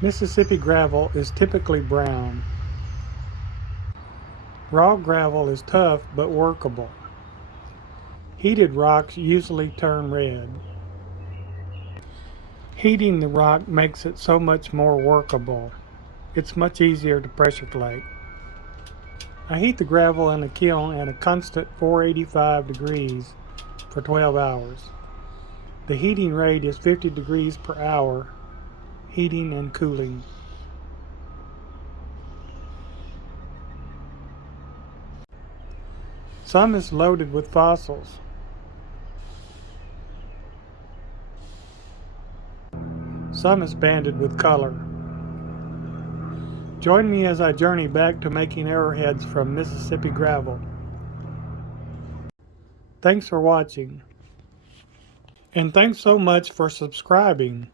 Mississippi gravel is typically brown. Raw gravel is tough but workable. Heated rocks usually turn red. Heating the rock makes it so much more workable. It's much easier to pressure plate. I heat the gravel in a kiln at a constant 485 degrees for 12 hours. The heating rate is 50 degrees per hour, heating and cooling. Some is loaded with fossils. Some is banded with color. Join me as I journey back to making arrowheads from Mississippi gravel. Thanks for watching. And thanks so much for subscribing.